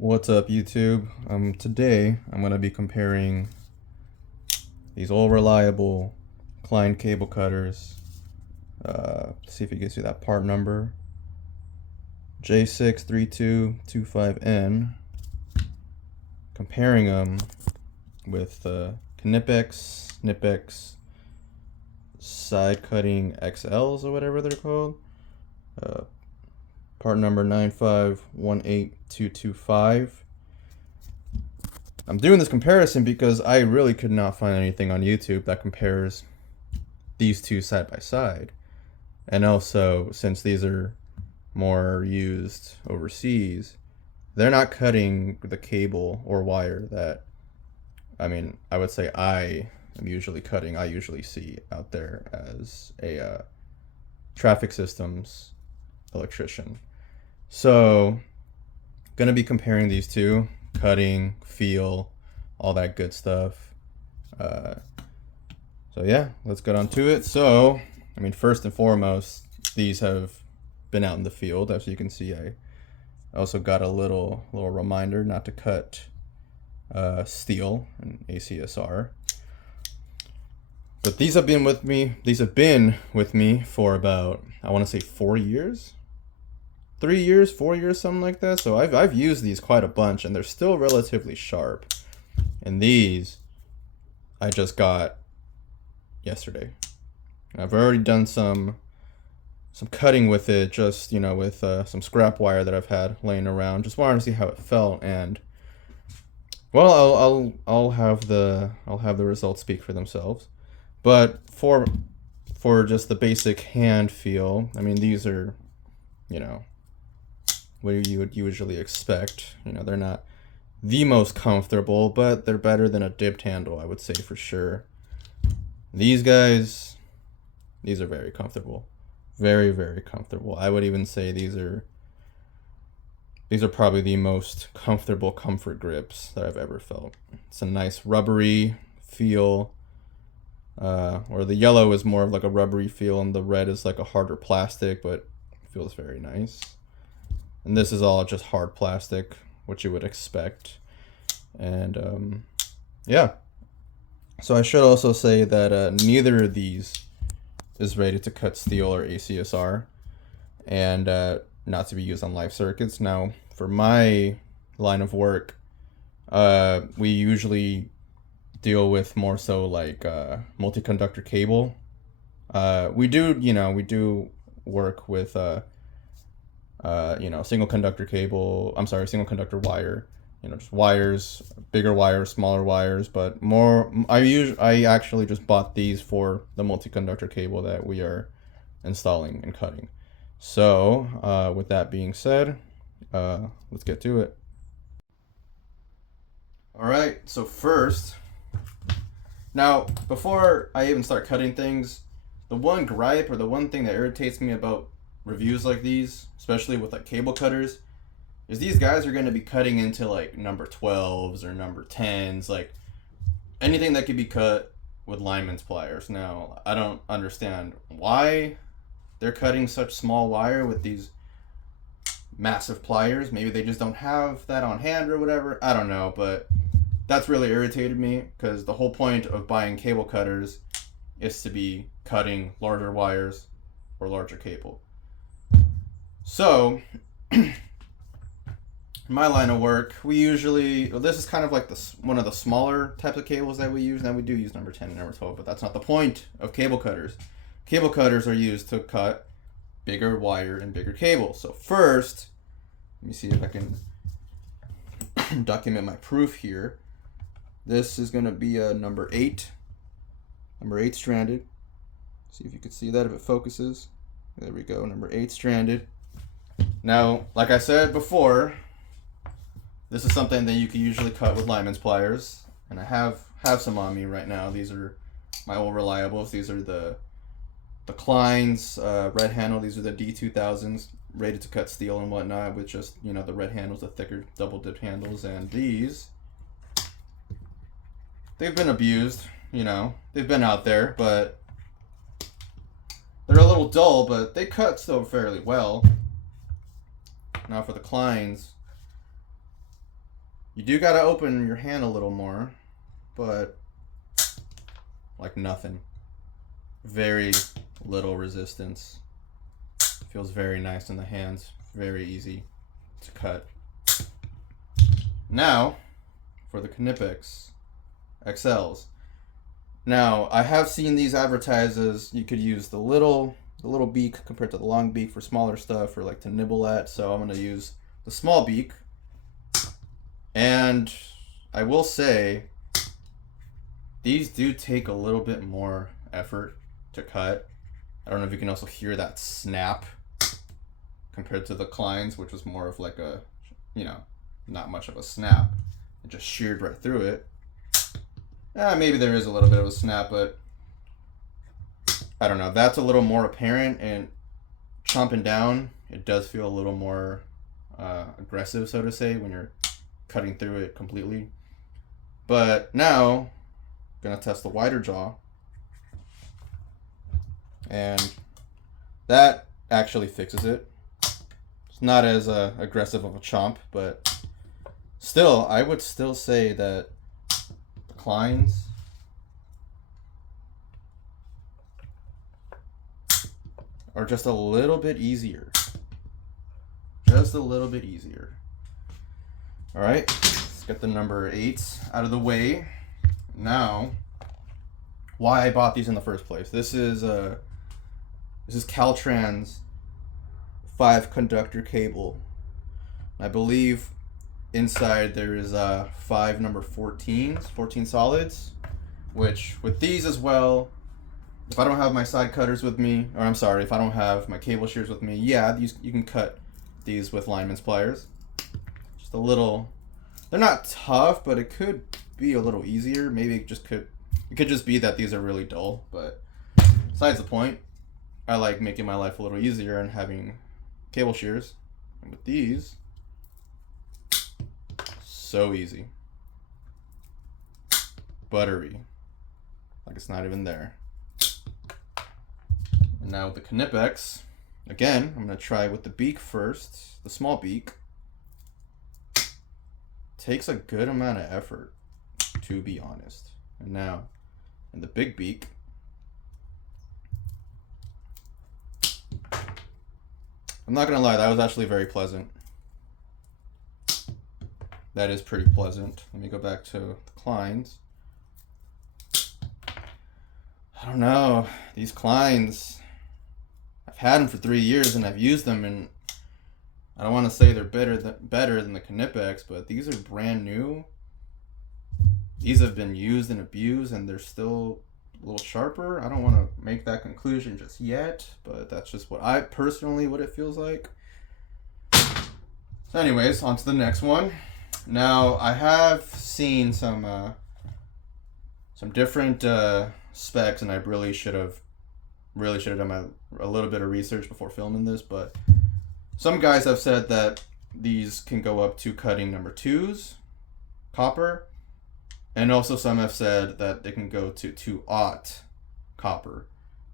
What's up, YouTube? Today I'm going to be comparing these all reliable Klein cable cutters. See if you can see that part number. J63225N. Comparing them with Knipex side cutting XLs or whatever they're called. Part number 9518225. I'm doing this comparison because I really could not find anything on YouTube that compares these two side by side. And also, since these are more used overseas, they're not cutting the cable or wire that, I would say I am usually cutting. I usually see out there as a traffic systems electrician. So, gonna be comparing these two, cutting, feel, all that good stuff. So yeah, let's get on to it. So, first and foremost, these have been out in the field. As you can see, I also got a little reminder not to cut steel and ACSR. But these have been with me. These have been with me for about, I want to say 4 years. 3 years, 4 years, something like that. So I've used these quite a bunch, and they're still relatively sharp. And these I just got yesterday. I've already done some cutting with it, just with some scrap wire that I've had laying around. Just wanted to see how it felt, and well, I'll have the results speak for themselves. But for just the basic hand feel, these are what you would usually expect. They're not the most comfortable, but they're better than a dipped handle, I would say, for sure. These guys, these are very comfortable. Very, very comfortable. I would even say these are probably the most comfortable comfort grips that I've ever felt. It's a nice rubbery feel, or the yellow is more of like a rubbery feel, and the red is like a harder plastic, but it feels very nice. And this is all just hard plastic, which you would expect. And yeah. So I should also say that neither of these is rated to cut steel or ACSR, and not to be used on live circuits. Now, for my line of work, we usually deal with more so like multi-conductor cable. We do work with single conductor wire, just wires, bigger wires, smaller wires, but more, I actually just bought these for the multi-conductor cable that we are installing and cutting. So, with that being said, let's get to it. Alright, so first, now, before I even start cutting things, the one gripe or the one thing that irritates me about reviews like these, especially with like cable cutters, is these guys are going to be cutting into like number 12s or number 10s, like anything that could be cut with lineman's pliers. Now, I don't understand why they're cutting such small wire with these massive pliers. Maybe they just don't have that on hand or whatever. I don't know, but that's really irritated me, because the whole point of buying cable cutters is to be cutting larger wires or larger cable. So, in my line of work, we usually, this is kind of like one of the smaller types of cables that we use. Now, we do use number 10 and number 12, but that's not the point of cable cutters. Cable cutters are used to cut bigger wire and bigger cable. So first, let me see if I can document my proof here. This is going to be a number 8 stranded. See if you can see that, if it focuses. There we go, number 8 stranded. Now, like I said before, this is something that you can usually cut with lineman's pliers, and I have some on me right now. These are my old reliables. These are the Klein's red handle. These are the D2000s, rated to cut steel and whatnot, with just the red handles, the thicker double dip handles. And these, they've been abused. They've been out there, but they're a little dull, but they cut still fairly well. Now for the Kleins, You do gotta open your hand a little more, but like nothing. Very little resistance. Feels very nice in the hands. Very easy to cut. Now, for the Knipex XLs. Now, I have seen these advertised as you could use the little beak compared to the long beak for smaller stuff or like to nibble at. So I'm going to use the small beak. And I will say, these do take a little bit more effort to cut. I don't know if you can also hear that snap compared to the Kleins, which was more of like a, you know, not much of a snap. It just sheared right through it. Maybe there is a little bit of a snap, but I don't know. That's a little more apparent, and chomping down, it does feel a little more aggressive, so to say, when you're cutting through it completely. But now, gonna test the wider jaw, and that actually fixes it. It's not as aggressive of a chomp, but still, I would still say that the Kleins are just a little bit easier. Just a little bit easier. All right, let's get the number 8s out of the way. Now, why I bought these in the first place. This is Caltrans 5 conductor cable. I believe inside there is 5 number 14s, 14 solids, which with these as well, if I don't have my side cutters with me, or I'm sorry, if I don't have my cable shears with me, yeah, you can cut these with lineman's pliers. Just a little, they're not tough, but it could be a little easier. Maybe it could just be that these are really dull, but besides the point, I like making my life a little easier and having cable shears. And with these, so easy. Buttery. Like it's not even there. And now with the Knipex, again, I'm going to try with the beak first, the small beak. Takes a good amount of effort, to be honest. And now, in the big beak, I'm not going to lie, that was actually very pleasant. That is pretty pleasant. Let me go back to the Kleins. I don't know, these Kleins, I've had them for 3 years and I've used them, and I don't want to say they're better than the Knipex, but these are brand new. These have been used and abused, and they're still a little sharper. I don't want to make that conclusion just yet, but that's just what what it feels like. So anyways, on to the next one. Now, I have seen some different specs, and I really should have done a little bit of research before filming this, but some guys have said that these can go up to cutting number 2s, copper, and also some have said that they can go to 2/0 copper.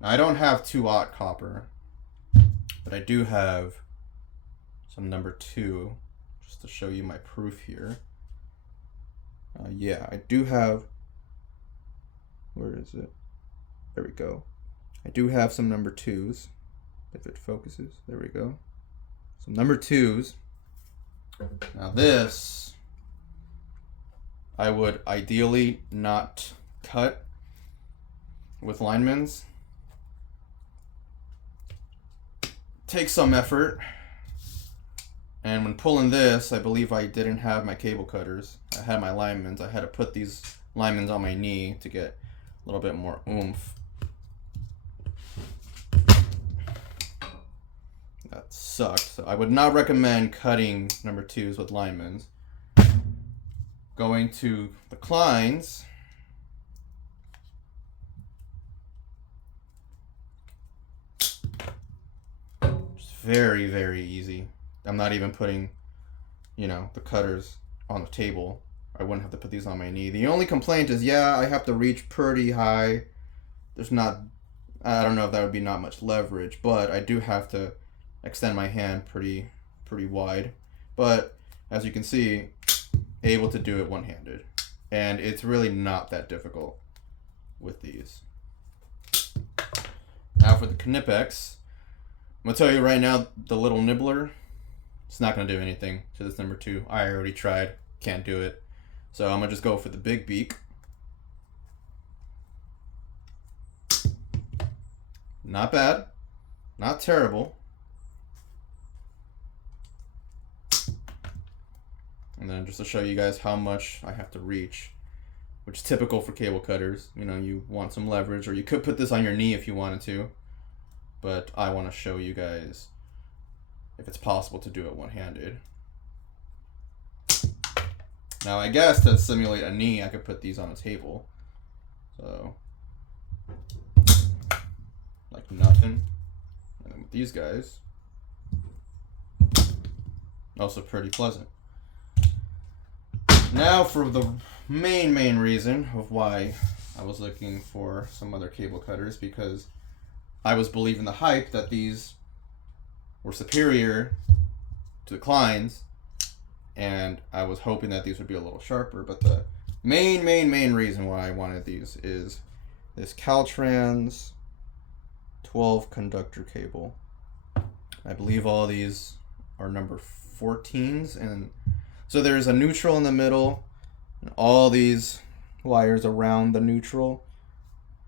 Now, I don't have 2/0 copper, but I do have some number 2, just to show you my proof here. Yeah, I do have, where is it? There we go. I do have some number 2s, if it focuses. There we go. Some number 2s. Now this, I would ideally not cut with linemen's. Takes some effort. And when pulling this, I believe I didn't have my cable cutters. I had my linemen's. I had to put these linemen's on my knee to get a little bit more oomph. That sucked. So I would not recommend cutting number 2s with linemen's. Going to the Kleins. Just very, very easy. I'm not even putting, the cutters on the table. I wouldn't have to put these on my knee. The only complaint is, yeah, I have to reach pretty high. I don't know if that would be not much leverage, but I do have to extend my hand pretty wide. But as you can see, able to do it one-handed. And it's really not that difficult with these. Now for the Knipex, I'm going to tell you right now, the little nibbler, it's not going to do anything to this number 2. I already tried. Can't do it. So I'm going to just go for the big beak. Not bad. Not terrible. And then just to show you guys how much I have to reach, which is typical for cable cutters. You know, you want some leverage, or you could put this on your knee if you wanted to. But I want to show you guys if it's possible to do it one-handed. Now, I guess to simulate a knee, I could put these on a table. So, like nothing. And then with these guys, also pretty pleasant. Now for the main reason of why I was looking for some other cable cutters, because I was believing the hype that these were superior to the Kleins, and I was hoping that these would be a little sharper. But the main reason why I wanted these is this Caltrans 12 conductor cable. I believe all these are number 14s, and so there's a neutral in the middle, and all these wires around the neutral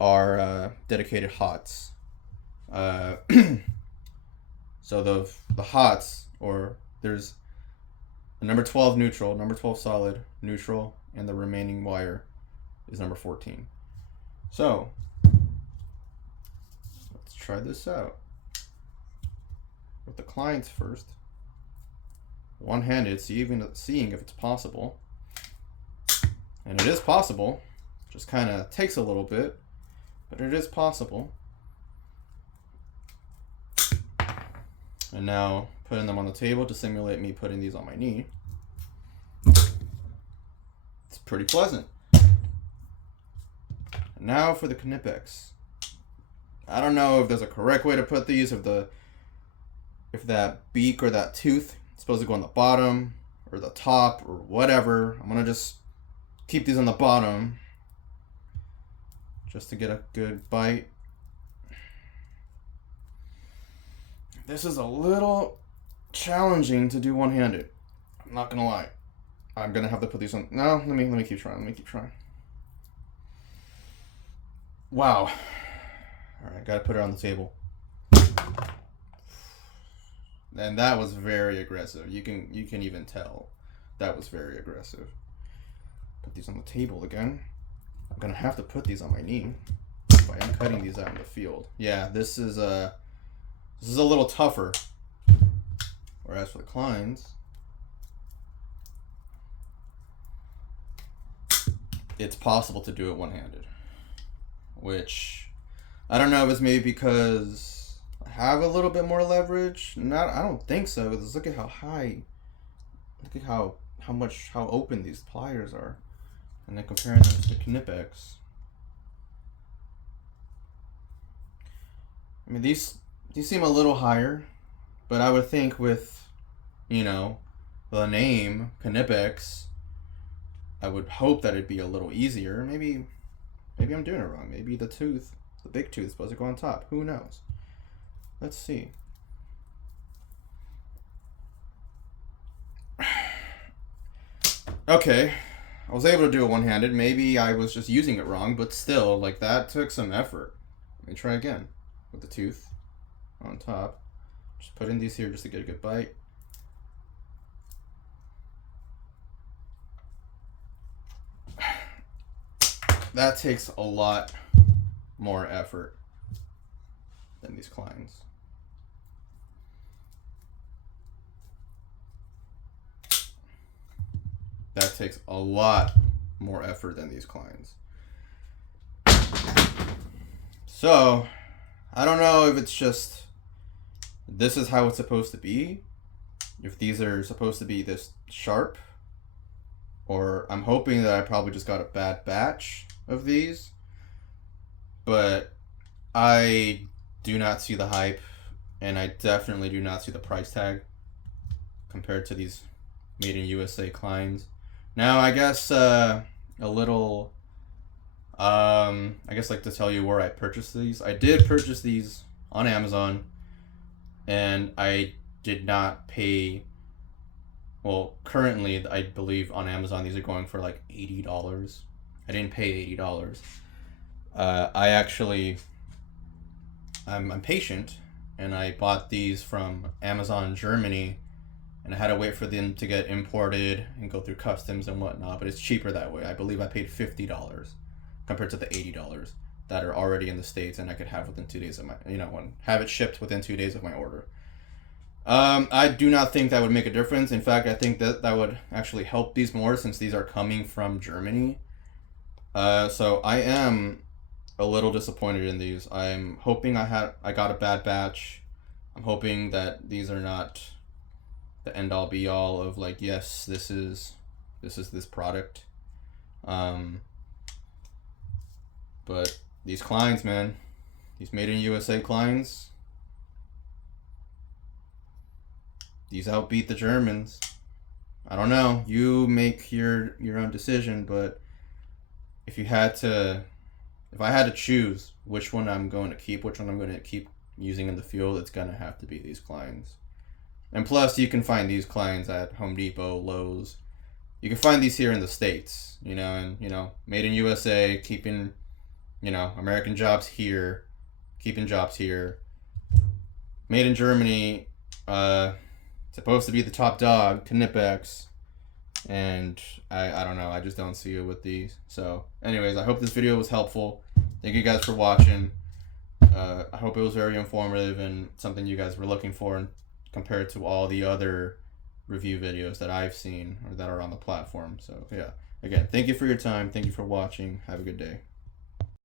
are dedicated hots. So the hots, or there's a number 12 neutral, number 12 solid neutral, and the remaining wire is number 14. So let's try this out with the Kleins first. One-handed, seeing if it's possible. And it is possible. Just kind of takes a little bit, but it is possible. And now putting them on the table to simulate me putting these on my knee. It's pretty pleasant. And now for the Knipex. I don't know if there's a correct way to put these, if that beak or that tooth is supposed to go on the bottom or the top or whatever. I'm gonna just keep these on the bottom just to get a good bite. This is a little challenging to do one-handed. I'm not gonna lie. I'm gonna have to put these on. No, let me keep trying. Let me keep trying. Wow. All right, gotta put it on the table. And that was very aggressive. You can even tell that was very aggressive. Put these on the table again. I'm gonna have to put these on my knee if I am cutting these out in the field. Yeah, this is a little tougher. Whereas for the Kleins, it's possible to do it one-handed. Which, I don't know if it's maybe because I have a little bit more leverage. I don't think so. Because look at how high, look at how open these pliers are. And then comparing them to the Knipex. I mean, these seem a little higher, but I would think with, you know, the name Knipex, I would hope that it'd be a little easier. Maybe I'm doing it wrong. Maybe the big tooth is supposed to go on top. Who knows? Let's see. Okay, I was able to do it one-handed. Maybe I was just using it wrong, but still, like, that took some effort. Let me try again with the tooth on top. Just put in these here just to get a good bite. That takes a lot more effort than these Kleins. That takes a lot more effort than these Kleins. So, I don't know if it's just this is how it's supposed to be, if these are supposed to be this sharp, or I'm hoping that I probably just got a bad batch of these, but I do not see the hype, and I definitely do not see the price tag compared to these made in USA Kleins. Now, I guess a little, I guess like to tell you where I purchased these. I did purchase these on Amazon, and I did not pay. Well, currently, I believe on Amazon these are going for like $80. I didn't pay $80. I actually, I'm patient, and I bought these from Amazon Germany, and I had to wait for them to get imported and go through customs and whatnot. But it's cheaper that way. I believe I paid $50 compared to the $80 that are already in the States, and I could have within 2 days of my, have it shipped within 2 days of my order. I do not think that would make a difference. In fact, I think that that would actually help these more since these are coming from Germany. So I am a little disappointed in these. I'm hoping I got a bad batch. I'm hoping that these are not the end all be all of like, yes, this is this product. But these Kleins, man, these made in USA Kleins, these outbeat the Germans. I don't know. You make your own decision, but if you had to, if I had to choose which one I'm going to keep, which one I'm going to keep using in the field, it's gonna have to be these Kleins. And plus, you can find these Kleins at Home Depot, Lowe's. You can find these here in the States, and made in USA, keeping, American jobs here, keeping jobs here. Made in Germany, supposed to be the top dog, Knipex, and I don't know, I just don't see it with these. So anyways, I hope this video was helpful. Thank you guys for watching. I hope it was very informative and something you guys were looking for compared to all the other review videos that I've seen or that are on the platform. So yeah, again, thank you for your time. Thank you for watching. Have a good day.